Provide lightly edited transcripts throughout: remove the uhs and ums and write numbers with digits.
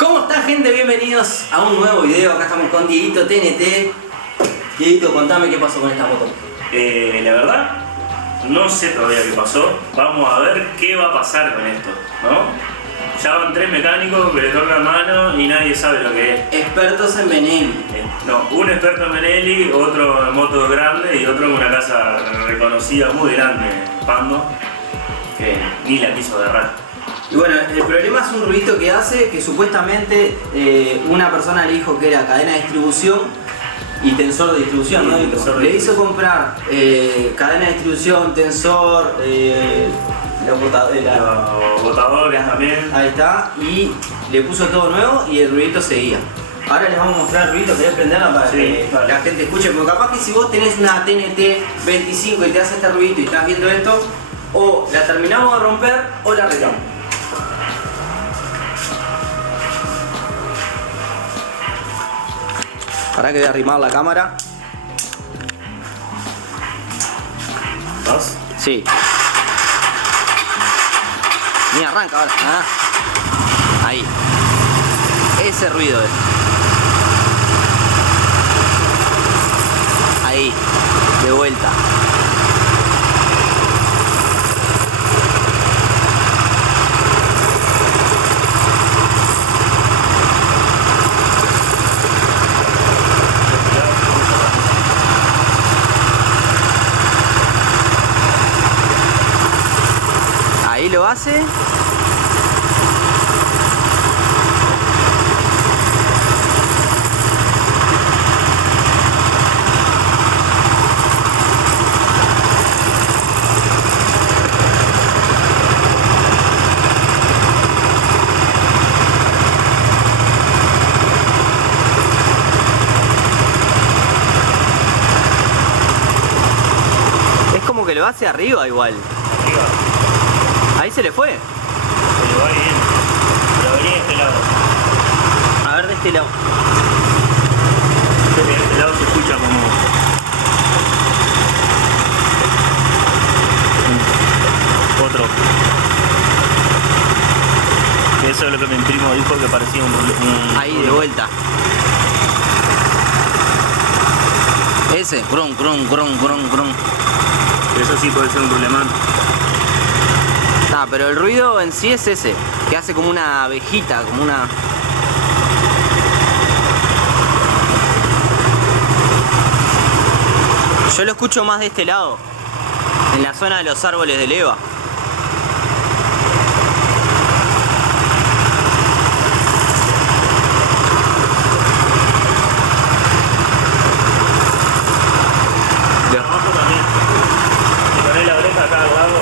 ¿Cómo está, gente? Bienvenidos a un nuevo video. Acá estamos con Dieguito TNT. Dieguito, contame qué pasó con esta moto. La verdad, no sé todavía qué pasó. Vamos a ver qué va a pasar con esto, ¿no? Ya van 3 mecánicos que le tocan mano y nadie sabe lo que es. Expertos en Benelli. No, un experto en Benelli, otro en moto grande y otro en una casa reconocida muy grande, Pando, que ni la quiso agarrar. Y bueno, el problema es un ruidito que hace que supuestamente una persona le dijo que era cadena de distribución y tensor de distribución, Sí, ¿no? tensor de Le hizo comprar cadena de distribución, tensor, los botadores también. Ahí está, y le puso todo nuevo y el ruidito seguía. Ahora les vamos a mostrar el ruidito, querés prenderla para que vale. la gente escuche, porque capaz que si vos tenés una TNT 25 y te hace este ruidito y estás viendo esto, o la terminamos de romper o la arreglamos. Para que voy a arrimar la cámara. ¿Dos? Sí. Ni arranca ahora. Ah. Ahí. Ese ruido es. Ahí. De vuelta. Ahí lo hace. Es como que lo hace arriba igual. Arriba. Ahí se le fue. Se le va bien. Pero venía de este lado. A ver de este lado. De este lado se escucha como... Otro. Eso es lo que mi primo dijo, que parecía un Ahí de vuelta. Ese, grum, grum, grum, grum, grum. Eso sí puede ser un rulemán. Ah, pero el ruido en sí es ese, que hace como una abejita, como una... Yo lo escucho más de este lado, en la zona de los árboles de leva. Abajo también. Si ponés la oreja acá al lado.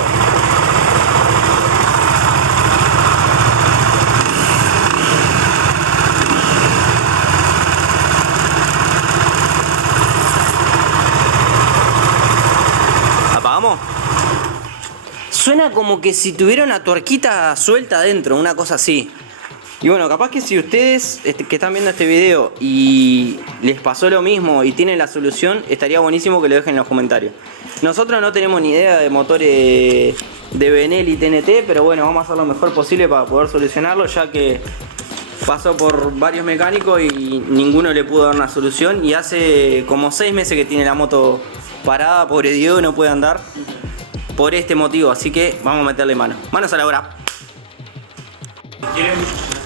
¿Apagamos? Suena como que si tuviera una tuerquita suelta adentro, una cosa así. Y bueno, capaz que si ustedes que están viendo este video y les pasó lo mismo y tienen la solución, estaría buenísimo que lo dejen en los comentarios. Nosotros no tenemos ni idea de motores de Benelli TNT, pero bueno, vamos a hacer lo mejor posible para poder solucionarlo, ya que pasó por varios mecánicos y ninguno le pudo dar una solución. Y hace como 6 meses que tiene la moto parada, pobre Diego, no puede andar por este motivo, así que vamos a meterle mano. Manos a la obra. ¿Quieren?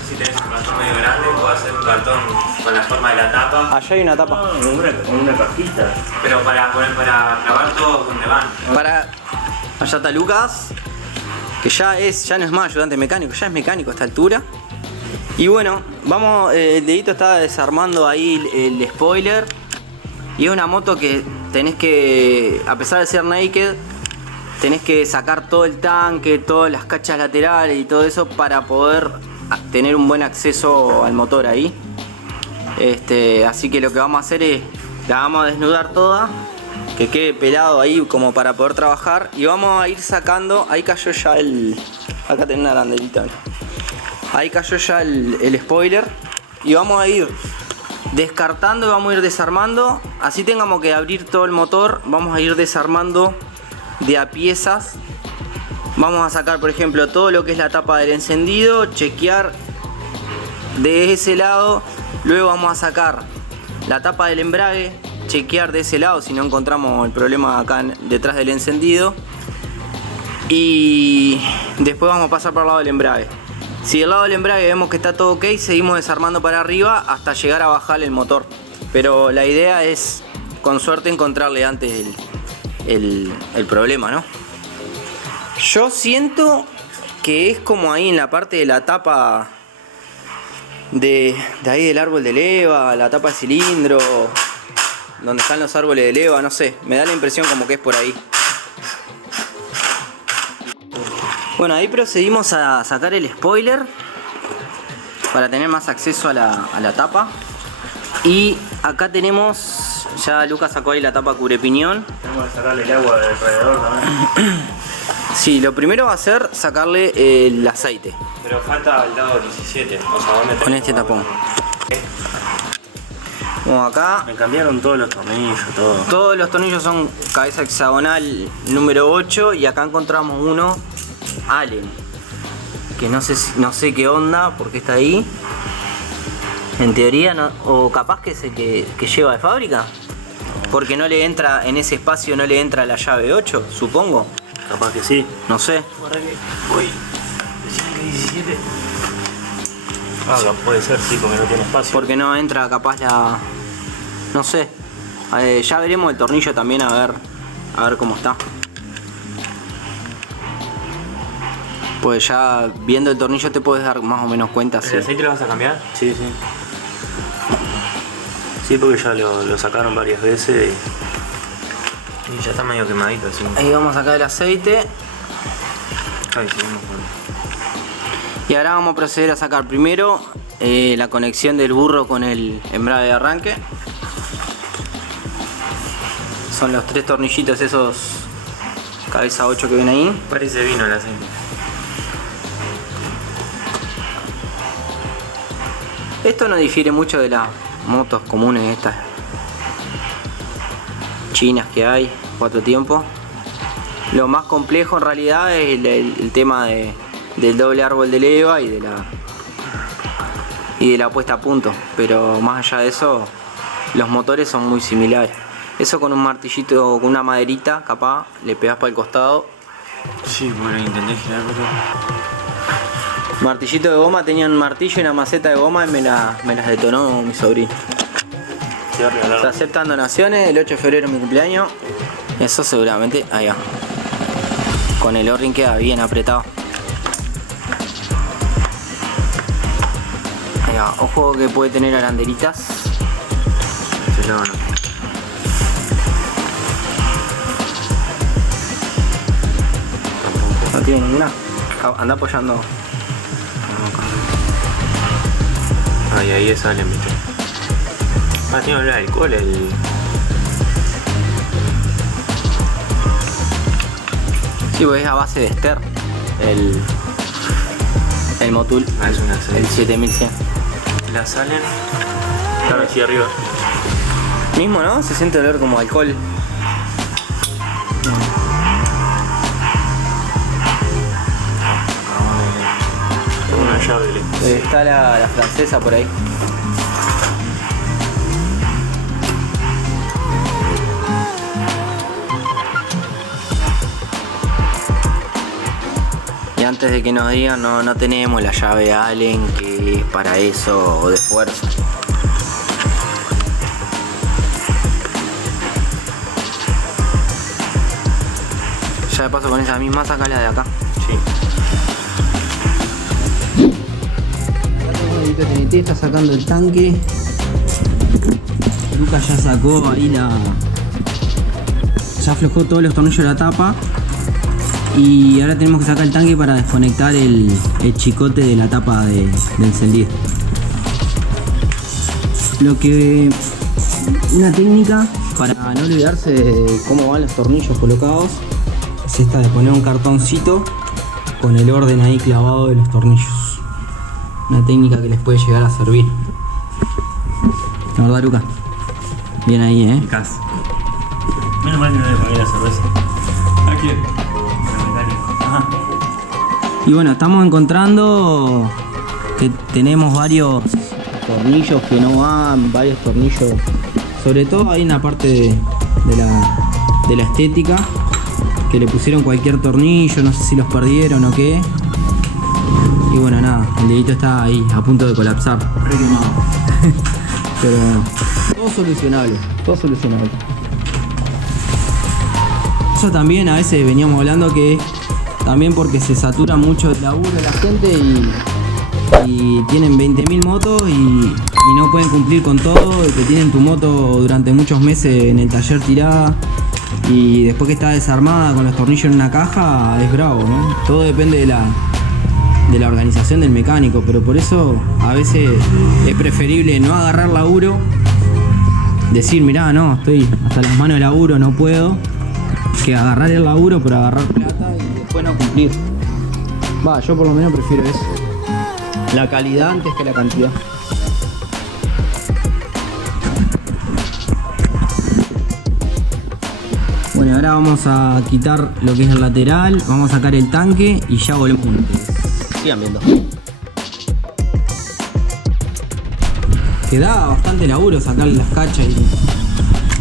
Si tenés un cartón medio grande, puedo hacer un cartón con la forma de la tapa, Allá hay una tapa. Una cajita. pero para clavar todos donde van. Para... Allá está Lucas, que ya no es más ayudante mecánico, ya es mecánico a esta altura. Y bueno, vamos, el dedito está desarmando ahí el spoiler. Y es una moto que tenés que, a pesar de ser naked, tenés que sacar todo el tanque, todas las cachas laterales y todo eso para poder tener un buen acceso al motor ahí. Así que lo que vamos a hacer es, la vamos a desnudar toda, que quede pelado ahí como para poder trabajar. Y vamos a ir sacando, ahí cayó ya el... Acá tenés una banderita. Ahí cayó ya el spoiler. Y vamos a ir descartando y vamos a ir desarmando. Así tengamos que abrir todo el motor, vamos a ir desarmando de a piezas. Vamos a sacar, por ejemplo, todo lo que es la tapa del encendido, chequear de ese lado. Luego vamos a sacar la tapa del embrague, chequear de ese lado si no encontramos el problema acá detrás del encendido. Y después vamos a pasar por el lado del embrague. Si del lado del embrague vemos que está todo ok, seguimos desarmando para arriba hasta llegar a bajar el motor. Pero la idea es, con suerte, encontrarle antes el problema, ¿no? Yo siento que es como ahí en la parte de la tapa de ahí del árbol de leva, la tapa de cilindro, donde están los árboles de leva, no sé, me da la impresión como que es por ahí. Bueno, ahí procedimos a sacar el spoiler para tener más acceso a la tapa. Y acá tenemos, ya Lucas sacó ahí la tapa cubrepiñón. Tenemos que sacarle el agua del radiador también. Sí, lo primero va a ser sacarle el aceite. Pero falta el lado 17, o sea, ¿dónde Con este tapón. Como acá, Me cambiaron todos los tornillos, todo. todos los tornillos son cabeza hexagonal número 8 y acá encontramos uno Allen, que no sé qué onda, porque está ahí. En teoría, no, o capaz que es el que lleva de fábrica, porque no le entra, en ese espacio no le entra la llave 8, supongo. Capaz que sí. No sé. Guarda que voy. Decían que 17. Puede ser, sí, porque no tiene espacio. Porque no entra capaz la... No sé. Ya veremos el tornillo también a ver cómo está. Pues ya viendo el tornillo te puedes dar más o menos cuenta. ¿El aceite lo vas a cambiar? Sí, sí. Sí, porque ya lo sacaron varias veces Y ya está medio quemadito, así. Ahí vamos a sacar el aceite. Ahí seguimos con... Y ahora vamos a proceder a sacar primero la conexión del burro con el embrague de arranque. Son los 3 tornillitos esos cabeza 8 que ven ahí. Parece vino el aceite. Esto no difiere mucho de las motos comunes estas chinas que hay, 4 tiempos. Lo más complejo en realidad es el tema del doble árbol de leva y de la puesta a punto, pero más allá de eso los motores son muy similares. Eso con un martillito o con una maderita capaz le pegas para el costado. Sí, bueno, intenté girar, pero... Martillito de goma, tenía un martillo y una maceta de goma y me las detonó mi sobrino. Se va a regalar. Se aceptan donaciones, el 8 de febrero es mi cumpleaños. Eso seguramente, ahí va. Con el O-ring queda bien apretado. Ahí va, ojo que puede tener arandelitas. Este lado no. No tiene ninguna. Anda apoyando. Ahí salen, viste. Tiene el alcohol, Sí, pues es a base de ester. El Motul. Es una El 7100. La salen. Claro, aquí arriba. Mismo, ¿no? Se siente olor como alcohol. Una llave. Está la francesa por ahí. Y antes de que nos digan, no tenemos la llave Allen, que es para eso o de fuerza. Ya de paso con esa misma, sacala de acá. Sí. TNT está sacando el tanque. Lucas ya sacó ahí ya aflojó todos los tornillos de la tapa. Y ahora tenemos que sacar el tanque para desconectar el chicote de la tapa de encendido. Una técnica para no olvidarse de cómo van los tornillos colocados es esta de poner un cartoncito con el orden ahí clavado de los tornillos. Una técnica que les puede llegar a servir. La verdad, Lucas. Bien ahí, Gas. Menos mal que no le pagué la cerveza. ¿A quién? Ajá. Y bueno, estamos encontrando tenemos varios tornillos que no van, varios tornillos, sobre todo ahí en la parte de la estética, que le pusieron cualquier tornillo, no sé si los perdieron o qué. Y bueno, nada, el dedito está ahí a punto de colapsar. Pero todo solucionable, todo solucionable. Eso también a veces veníamos hablando que también porque se satura mucho el laburo de la gente y tienen 20.000 motos y no pueden cumplir con todo, y que tienen tu moto durante muchos meses en el taller tirada y después que está desarmada con los tornillos en una caja, es bravo, ¿no? Todo depende de la organización del mecánico, pero por eso a veces es preferible no agarrar laburo, decir mirá, no, estoy hasta las manos de laburo, no puedo, que agarrar el laburo por agarrar plata y después no cumplir. Va, yo por lo menos prefiero eso, la calidad antes que la cantidad. Bueno, ahora vamos a quitar lo que es el lateral, vamos a sacar el tanque y ya volvemos. Sigan viendo. Queda bastante laburo sacar las cachas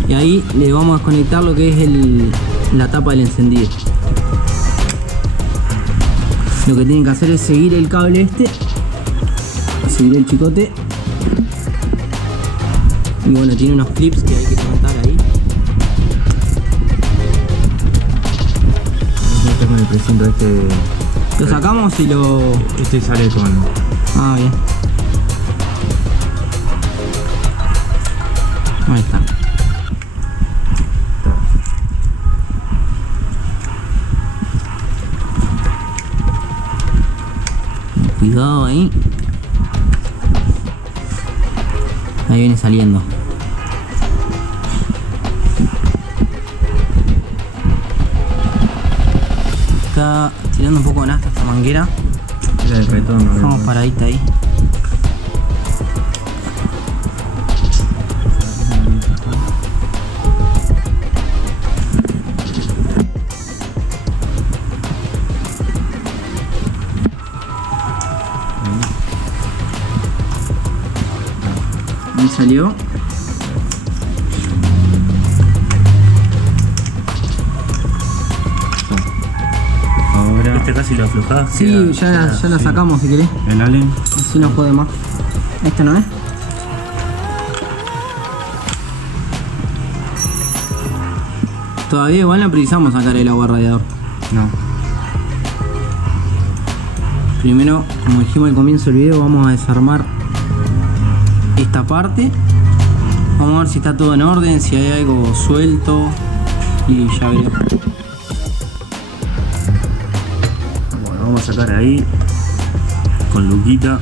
y ahí le vamos a desconectar lo que es la tapa del encendido. Lo que tienen que hacer es seguir el cable seguir el chicote, y bueno, tiene unos clips que hay que levantar ahí. Con el precinto Lo sacamos y lo... Este sale con... Ah, bien. Ahí está. Cuidado ahí. Ahí viene saliendo. Está tirando un poco de nafta esta manguera. Mira el retorno. Vamos paradita ahí. Ahí salió. Ahora... ¿Este casi lo aflojás? Sí, ya la sacamos si querés. El allen. Así no jode más. ¿Este no es? Todavía igual no precisamos sacar el agua radiador. No. Primero, como dijimos al comienzo del video, vamos a desarmar esta parte. Vamos a ver si está todo en orden, si hay algo suelto y ya veremos. Bueno, vamos a sacar ahí con Luquita.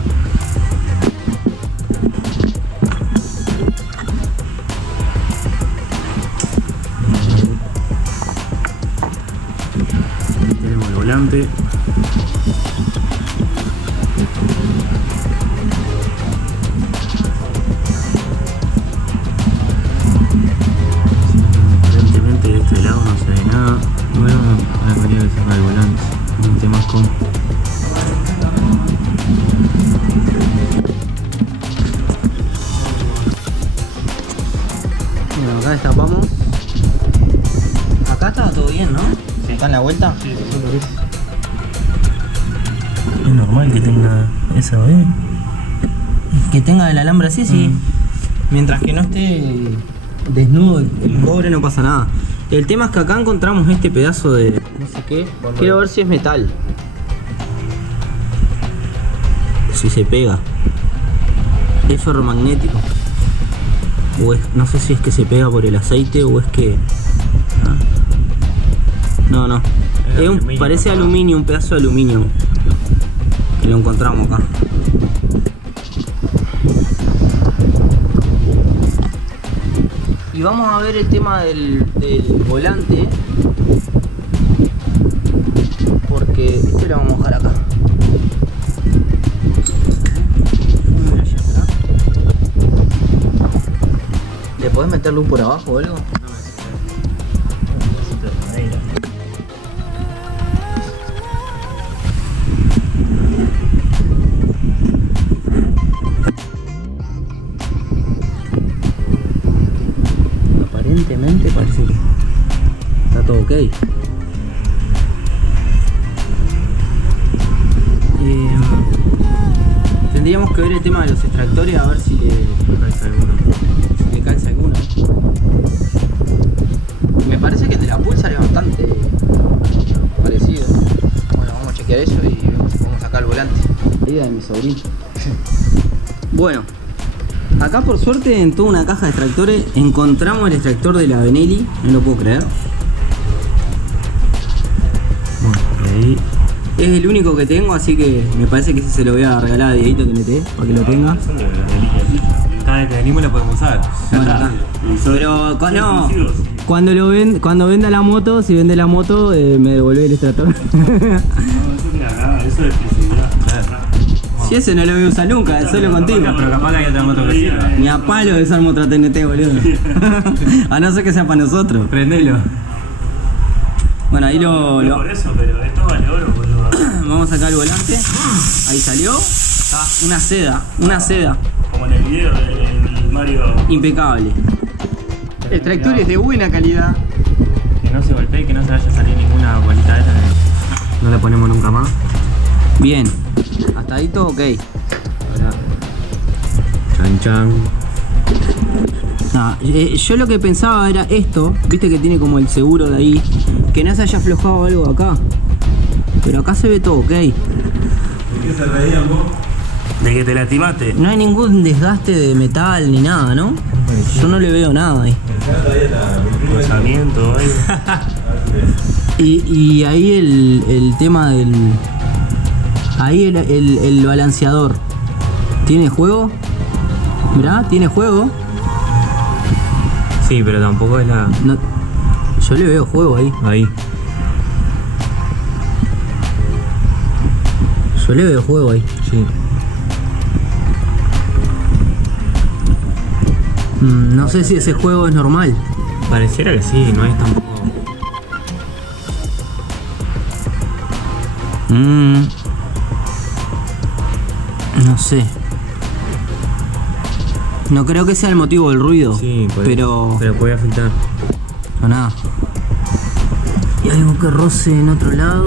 Ahí tenemos el volante. Aparentemente de este lado no se ve nada. Bueno, ahora habría que sacar el volante. Un tema más cómodo. Bueno, acá destapamos. Acá estaba todo bien, ¿no? Sí. Acá en la vuelta. Sí, eso parece. Es normal que tenga esa, ¿eh? Que tenga el alambre así, sí. Mientras que no esté desnudo el cobre no pasa nada. El tema es que acá encontramos este pedazo de no sé qué. Quiero ver si es metal. Si se pega. Es ferromagnético. O es, no sé si es que se pega por el aceite o es que... No, no. Es parece aluminio, un pedazo de aluminio. Que lo encontramos acá. Y vamos a ver el tema del volante. Porque este lo vamos a dejar acá. ¿Le podés meter luz por abajo o algo? aparentemente parece que está todo ok. Tendríamos que ver el tema de los extractores a ver si le calza alguno. Me parece que el de la pulsar es bastante parecido. Bueno, vamos a chequear eso y vamos a sacar el volante. La idea de mi sobrino. Bueno, acá por suerte en toda una caja de extractores encontramos el extractor de la Benelli. No lo puedo creer. Bueno, ahí. Es el único que tengo, así que me parece que ese se lo voy a regalar a Dieguito TNT para que lo tenga. Cada vez que venimos lo podemos usar. Bueno, acá. Pero cuando venda la moto, si vende la moto, me devuelve el extractor. No, eso que acá, eso es exclusividad. Si ese no lo voy a usar nunca, es solo contigo. Pero capaz que hay otra moto que sirva. Ni a palo desarmo otra TNT, boludo. A no ser que sea para nosotros. Prendelo. Bueno, ahí No por eso, pero esto vale oro, boludo. vamos a sacar el volante. Ahí salió. Una seda. Como en el video del Mario. Impecable. Extractores de buena calidad. Que no se golpee, que no se vaya a salir ninguna bolita de esa. No la ponemos nunca más. Bien. Hasta ahí todo ok. Ahora. Chan chan. Yo lo que pensaba era esto, viste que tiene como el seguro de ahí, que no se haya aflojado algo acá. Pero acá se ve todo ok. ¿De qué se reían vos? ¿De que te lastimaste? No hay ningún desgaste de metal ni nada, ¿no? Yo no le veo nada ahí. Rozamiento, Y ahí el tema del... Ahí el balanceador. ¿Tiene juego? Mirá, tiene juego. Sí, pero tampoco es la... No, yo le veo juego ahí. Ahí. Yo le veo juego ahí. Sí. No sé si ese juego es normal. Pareciera que sí, no es tampoco... No sé. No creo que sea el motivo del ruido. Sí, pero puede afectar. no nada. Y algo que roce en otro lado.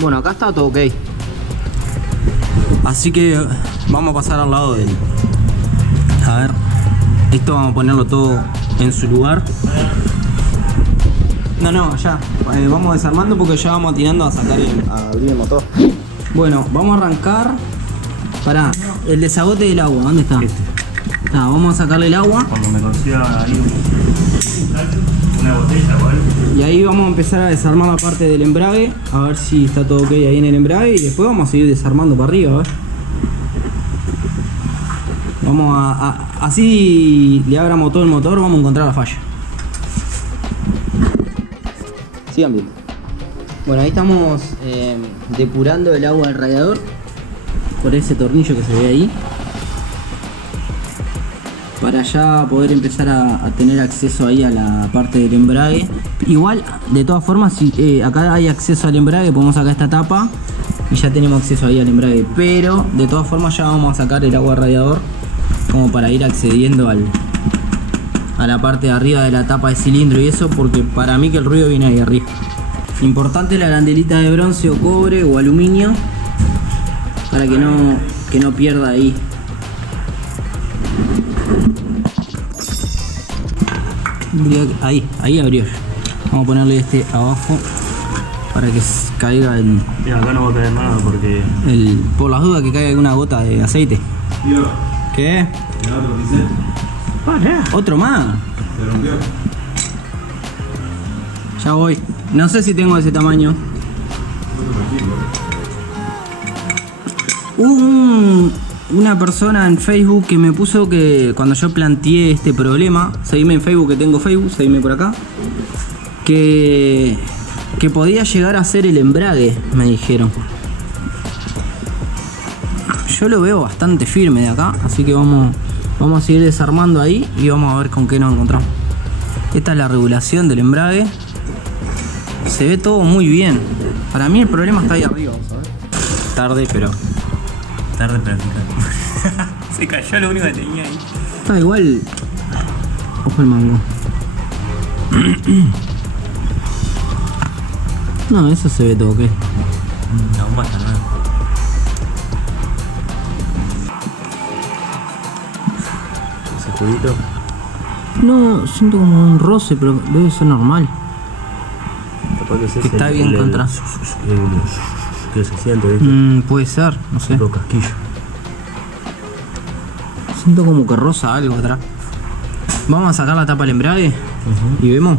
Bueno, acá está todo ok. Así que vamos a pasar al lado del... A ver. Esto vamos a ponerlo todo en su lugar. No, ya. Vamos desarmando porque ya vamos atinando a sacar a abrir el motor. Bueno, vamos a arrancar. Pará, el desagote del agua, ¿dónde está? Vamos a sacarle el agua. Cuando me consiga ahí una botella o algo. Y ahí vamos a empezar a desarmar la parte del embrague. A ver si está todo ok ahí en el embrague. Y después vamos a seguir desarmando para arriba, a ver. Vamos así le abramos todo el motor, vamos a encontrar la falla. Sigan viendo. Bueno, ahí estamos depurando el agua del radiador por ese tornillo que se ve ahí, para ya poder empezar a tener acceso ahí a la parte del embrague. Igual, de todas formas, si acá hay acceso al embrague, podemos sacar esta tapa y ya tenemos acceso ahí al embrague, pero de todas formas ya vamos a sacar el agua del radiador como para ir accediendo a la parte de arriba de la tapa de cilindro y eso, porque para mí que el ruido viene ahí arriba. Importante la arandelita de bronce o cobre o aluminio para que no pierda ahí. Ahí abrió. Vamos a ponerle este abajo para que caiga el... Mira, acá no va a caer nada porque... por las dudas que caiga alguna gota de aceite. Tío, ¿Qué? ¿me da otro pincel? ¿Otro más? ¿Se rompió? Ya voy. No sé si tengo ese tamaño. Hubo una persona en Facebook que me puso que cuando yo planteé este problema, seguime en Facebook, que tengo Facebook, seguime por acá, que podía llegar a ser el embrague, me dijeron. Yo lo veo bastante firme de acá, así que vamos a seguir desarmando ahí y vamos a ver con qué nos encontramos. Esta es la regulación del embrague. Se ve todo muy bien. Para mí el problema está ahí arriba, vamos a ver. Tarde, pero fíjate. Se cayó lo único que tenía ahí. está igual. Ojo el mango. No, eso se ve todo ok. La bomba está nueva. Ese juguito. No, siento como un roce, pero debe ser normal. Capaz que ese Que es está bien contra. Que se siente, ¿viste? Puede ser, no sé. Tipo casquillo. Siento como que roza algo atrás. Vamos a sacar la tapa del embrague y vemos.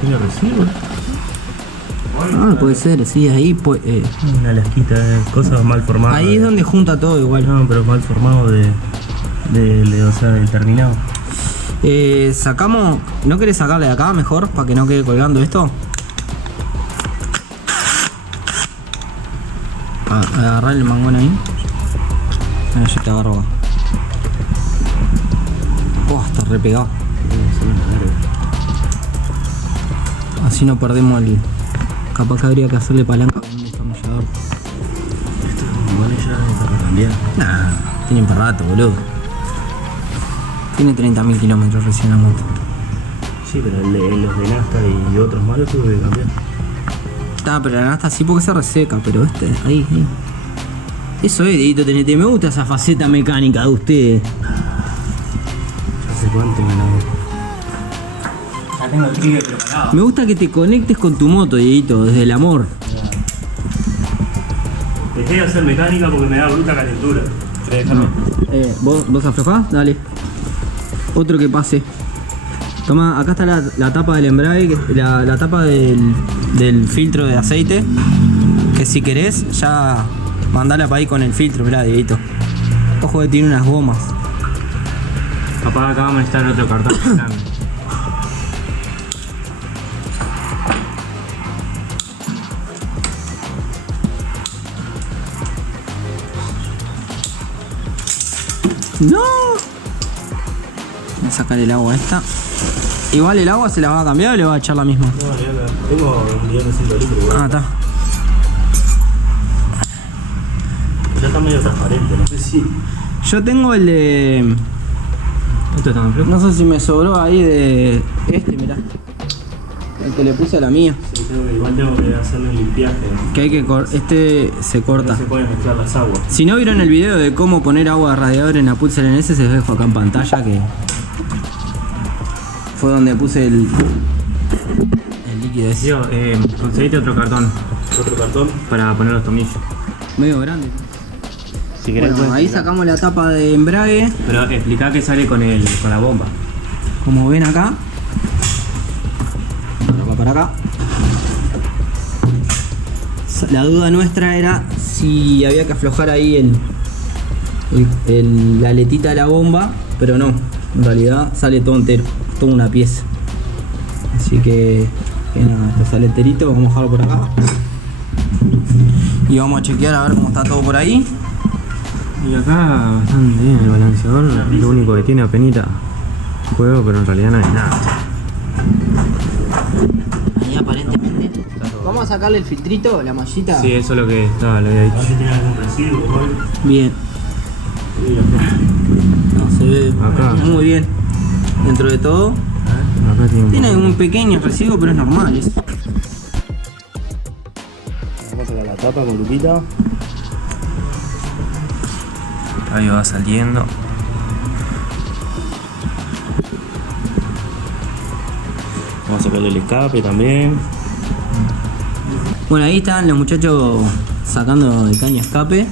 ¿Tiene recibo? Ah, puede ser, sí, ahí Una lasquita de cosas mal formadas. ahí es donde junta todo igual. No, pero mal formado o sea, del terminado. Sacamos. ¿No querés sacarle de acá mejor? Para que no quede colgando esto. Agarrar el mangón ahí. Yo te agarro acá. Está re pegado. Así no perdemos el. Capaz que habría que hacerle palanca con un destornillador. Igual ya para cambiar. Nah, tienen para rato, boludo. Tiene 30.000 kilómetros recién la moto. Sí, pero los de nafta y otros malos tuve que cambiar. Pero la nasta sí porque se reseca, pero ahí. Eso es, Dieguito TNT, me gusta esa faceta mecánica de ustedes. ¿Hace cuánto me la Ya tengo el trigger preparado. Me gusta que te conectes con tu moto, Dieguito, desde el amor. Dejé de hacer mecánica porque me da bruta calentura. ¿Vos aflojás? Dale. Otro que pase. Toma, acá está la tapa del embrague, la tapa del filtro de aceite. Que si querés, ya mandala para ahí con el filtro, mirá, Dieguito. Ojo que tiene unas gomas. Capaz acá vamos a necesitar otro cartón grande. ¡No! Voy a sacar el agua esta. Igual el agua se la va a cambiar o le va a echar la misma. No, tengo un 5 litros igual. Está. Ya está medio transparente, no sé si. Yo tengo el de. ¿Esto está en fresco? No sé si me sobró ahí de. Mirá. El que le puse a la mía. Sí, igual tengo que hacerle un limpiaje. Que hay que se corta. No se pueden mezclar las aguas. Si no vieron el video de cómo poner agua de radiador en la Pulsar NS, se los dejo acá en pantalla, que fue donde puse el líquido ese. Tío, conseguiste otro cartón. ¿Otro cartón? Para poner los tornillos. Medio grande. Si querés, Bueno, ahí sacamos la tapa de embrague. pero explica que sale con la bomba. Como ven acá. Ahora va para acá. La duda nuestra era si había que aflojar ahí la aletita de la bomba, pero no, en realidad sale todo entero, toda una pieza. Así que nada, esto sale enterito, vamos a dejarlo por acá. Y vamos a chequear a ver cómo está todo por ahí. Y acá bastante bien el balanceador, lo único que tiene apenita juego, pero en realidad no es nada. Ahí aparentemente. Vamos a sacarle el filtrito, la mallita. Sí, eso es lo que estaba, lo había dicho. ¿Tiene algún residuo o algo? Bien. No, se ve Acá. muy bien. Dentro de todo. Acá Tiene un pequeño residuo, pero es normal eso. Vamos a sacar la tapa con lupita. Ahí va saliendo. Vamos a sacarle el escape también. Bueno, ahí están los muchachos sacando el caño escape.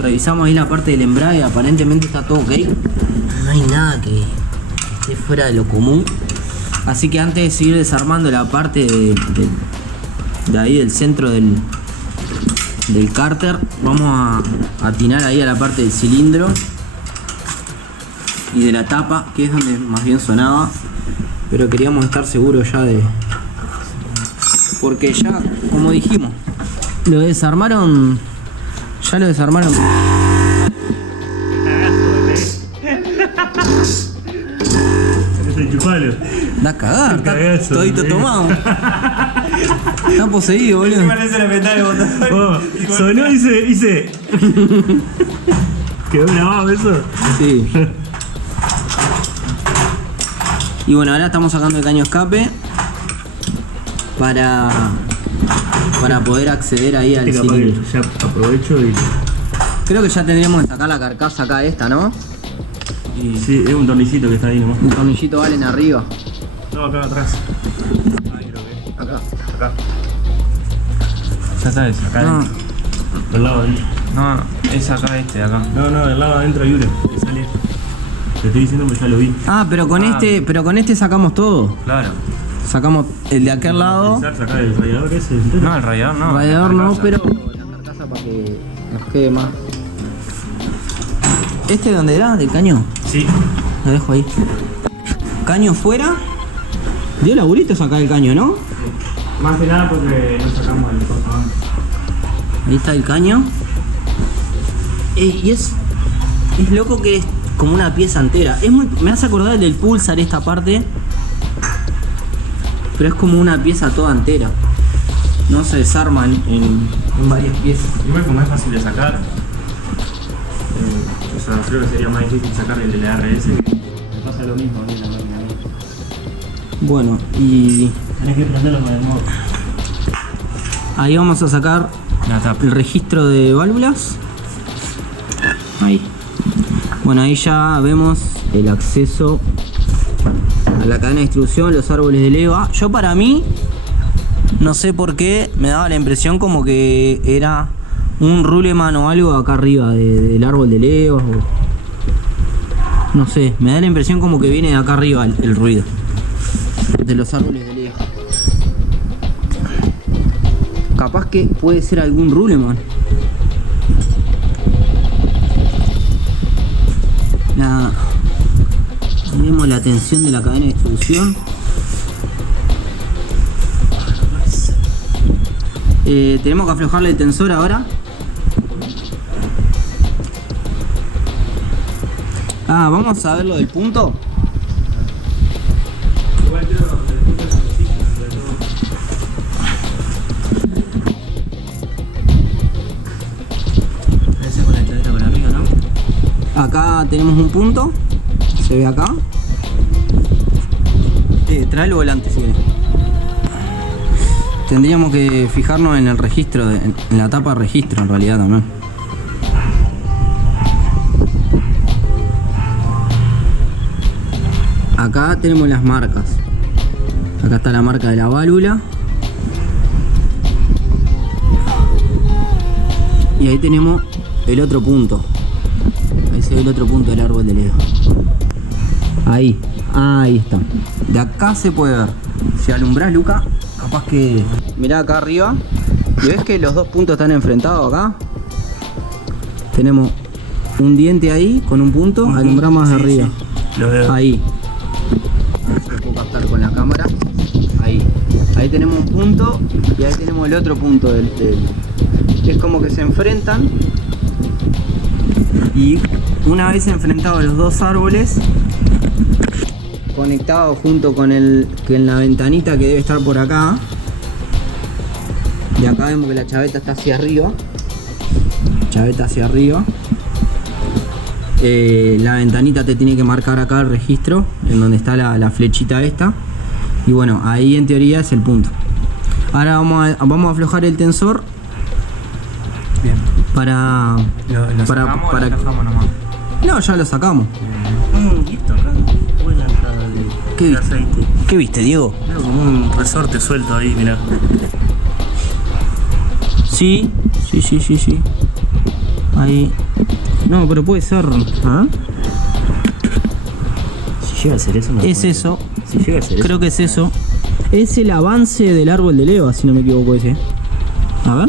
Revisamos ahí la parte del embrague, aparentemente está todo ok. No hay nada que esté fuera de lo común. Así que antes de seguir desarmando la parte de ahí del centro del cárter, vamos a atinar ahí a la parte del cilindro y de la tapa, que es donde más bien sonaba. Pero queríamos estar seguros ya de... Porque ya, como dijimos, lo desarmaron. Ya lo desarmaron. Es el chupalo. Da cagada, está Cagazo, todito boludo. tomado. Está poseído, boludo. Parece la mitad de botón. Oh, sonó y hice. ¿Quedó grabado eso? Sí. Y bueno, ahora estamos sacando el caño escape para poder acceder ahí al cilindro. Ya aprovecho y... Creo que ya tendríamos que sacar la carcasa acá esta, ¿no? Sí, es un tornilcito que está ahí nomás. Un tornillito Valen arriba. No, acá atrás. Ahí creo que. Acá. Acá. Ya está ese. Acá No, adentro. Del lado adentro. No, es acá de acá. No, del lado adentro hay uno que sale. Te estoy diciendo que ya lo vi. pero con este sacamos todo. Claro. Sacamos el de aquel lado. Sacar el radiador ese entero. No, el radiador no. Radiador la no, carcasa. pero la carcasa para que nos quede más. ¿Este de dónde era? ¿Del caño? Sí. Lo dejo ahí. Caño fuera. Dio laburito sacar el caño, ¿no? Más que nada porque no sacamos el costo antes. Ahí está el caño. Y es loco que es como una pieza entera. Me hace acordar del Pulsar esta parte. Pero es como una pieza toda entera. No se desarma en varias piezas. Igual como es fácil de sacar. O sea, creo que sería más difícil sacar el LRS. Me pasa lo mismo a mí en la máquina. Bueno, y Tenés que prenderlo con el modo. ahí vamos a sacar La tapa. el registro de válvulas. Ahí. Bueno, ahí ya vemos el acceso a la cadena de distribución, los árboles de leva. Yo para mí, no sé por qué, me daba la impresión como que era un ruleman o algo acá arriba del árbol de leva. No sé, me da la impresión como que viene de acá arriba el ruido de los árboles de leva. Capaz que puede ser algún ruleman. Ahí vemos la tensión de la cadena de distribución. Tenemos que aflojarle el tensor ahora. Vamos a ver lo del punto. Acá tenemos un punto, se ve acá. Trae el volante si querés. Tendríamos que fijarnos en el registro, en la tapa de registro en realidad también. Acá tenemos las marcas. Acá está la marca de la válvula. Y ahí tenemos el otro punto. Ahí se ve el otro punto del árbol de leva. Ahí está. De acá se puede ver. Si alumbrás, Luca, capaz que... Mirá acá arriba. ¿Y ves que los dos puntos están enfrentados acá? Tenemos un diente ahí con un punto. Alumbrá más de arriba. Sí, lo veo. Ahí. Lo puedo captar con la cámara. Ahí tenemos un punto y ahí tenemos el otro punto del... Es como que se enfrentan. Y una vez enfrentados los dos árboles, conectados junto con la ventanita que debe estar por acá. Y acá vemos que la chaveta está hacia arriba. Chaveta hacia arriba. La ventanita te tiene que marcar acá el registro, en donde está la flechita esta. Y bueno, ahí en teoría es el punto. Ahora vamos a aflojar el tensor. Bien. Para... ¿Lo sacamos o lo dejamos nomás? No, ya lo sacamos. Listo, acá. Buena entrada de aceite. ¿Qué viste, Diego? Veo como un resorte suelto ahí, mirá. Sí. Ahí. No, pero puede ser. ¿Ah? Si llega a ser eso, no Es puede. eso. Si llega a ser Creo que es eso. Es el avance del árbol de leva, si no me equivoco ese. A ver.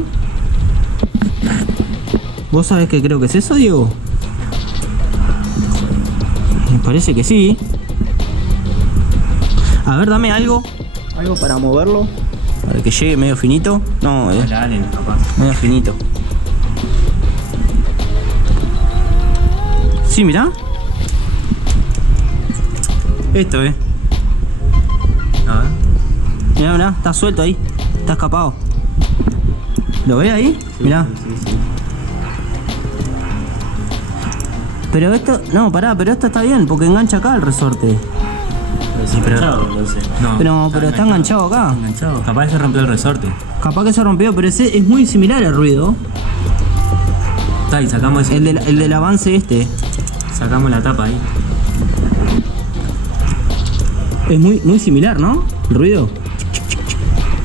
¿Vos sabés que creo que es eso, Diego? Me parece que sí. A ver, dame algo. Algo para moverlo. Para que llegue medio finito. No, La Allen, capaz. medio finito. Sí, mirá. Esto, A ver. Mirá, está suelto ahí. Está escapado. ¿Lo ves ahí? Mirá. Sí. Pero esto... No, pará, pero esto está bien, porque engancha acá el resorte. Sí, pero... entonces. No, Pero está enganchado acá. enganchado. Capaz se rompió el resorte. Capaz que se rompió, pero es muy similar el ruido. Está, y sacamos ese. El del avance este. Sacamos la tapa ahí. Es muy similar, ¿no? El ruido.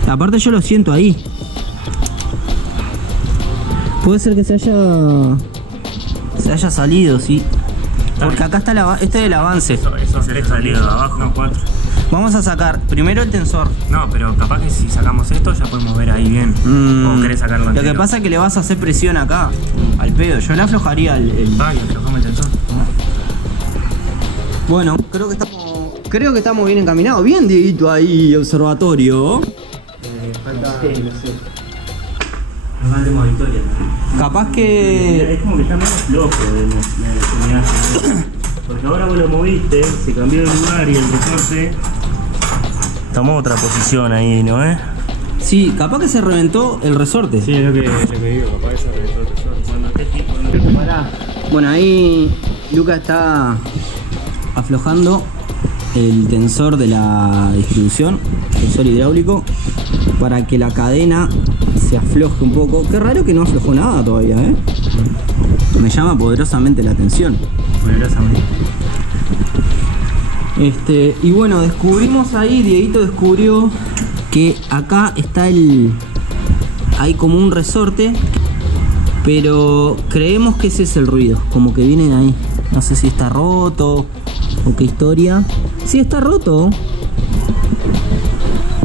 Aparte yo lo siento ahí. Puede ser que se haya salido, sí. Porque acá está este es el avance. Eso se salido de abajo. No, 4. Vamos a sacar primero el tensor. No, pero capaz que si sacamos esto ya podemos ver ahí bien. O querés sacarlo Lo entero. que pasa es que le vas a hacer presión acá, al pedo. Yo le aflojaría el... Ay, aflojamos el tensor. Bueno, creo que estamos bien encaminados. Bien, Dieguito, ahí, observatorio. Nos mandemos victoria. Capaz que... Es como que está medio flojo me hace. Porque ahora vos lo moviste, se cambió de lugar y el resorte tomó otra posición ahí, ¿no? Sí, capaz que se reventó el resorte. Sí, es lo que digo, capaz que se reventó el resorte. Bueno, ahí Lucas está aflojando el tensor de la distribución, tensor hidráulico, para que la cadena se afloje un poco. Qué raro que no aflojó nada todavía, ¿eh? Me llama poderosamente la atención. Poderosamente. Y bueno, descubrimos ahí, Dieguito descubrió que acá está hay como un resorte, pero creemos que ese es el ruido, como que viene de ahí. No sé si está roto o qué historia. Sí, está roto.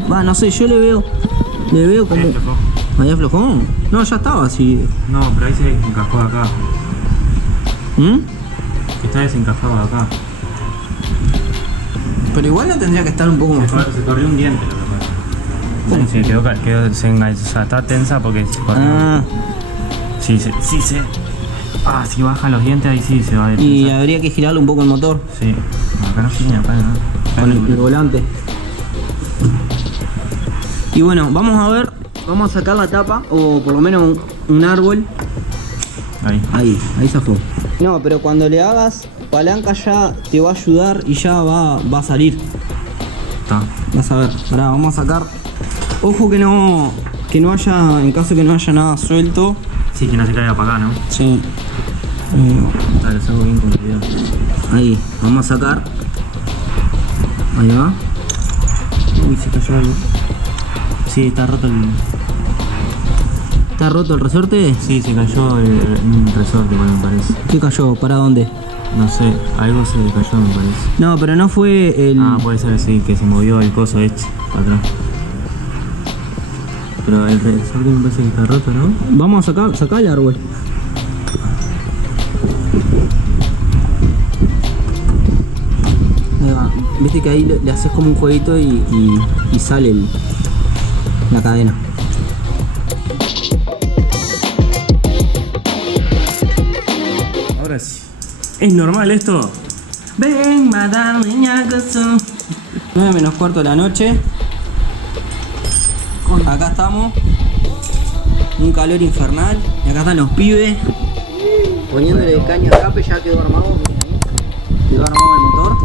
Va, no sé, yo le veo como... Ahí aflojó. ¿Ahí aflojó? No, ya estaba así. No, pero ahí se desencajó acá. ¿Mm? Está desencajado acá. Pero igual no tendría que estar un poco más fuerte. Se corrió un diente lo que pasa. Sí, quedó se enganchó, o sea, está tensa porque se corrió. Ah, Sí, si bajan los dientes ahí sí se va a y detensar. habría que girarle un poco el motor Sí. Acá no tiene, acá no. con el volante. Y bueno, vamos a sacar la tapa, o por lo menos un árbol. Ahí. Ahí zafó. No, pero cuando le hagas palanca ya te va a ayudar y ya va a salir. Está. Vas a ver, pará, vamos a sacar. Ojo que no haya, en caso que no haya nada suelto. Sí, que no se caiga para acá, ¿no? Sí. Está, lo saco bien con cuidado. Ahí, vamos a sacar. Ahí va. Uy, se cayó algo. Sí, está roto el... ¿Está roto el resorte? Sí, se cayó un resorte, me parece. ¿Qué cayó? ¿Para dónde? No sé, algo se le cayó, me parece. No, pero no fue el... Ah, puede ser, sí, que se movió el coso este para atrás. Pero el resorte me parece que está roto, ¿no? Vamos a sacar el árbol. Ahí va. Viste que ahí le haces como un jueguito y sale la cadena. Ahora sí. ¿Es normal esto? Ven, madame, ñacazo. 9 menos cuarto de la noche. Acá estamos. Un calor infernal. Y acá están los pibes. Poniéndole el caño a escape, ya quedó armado. Quedó armado el motor.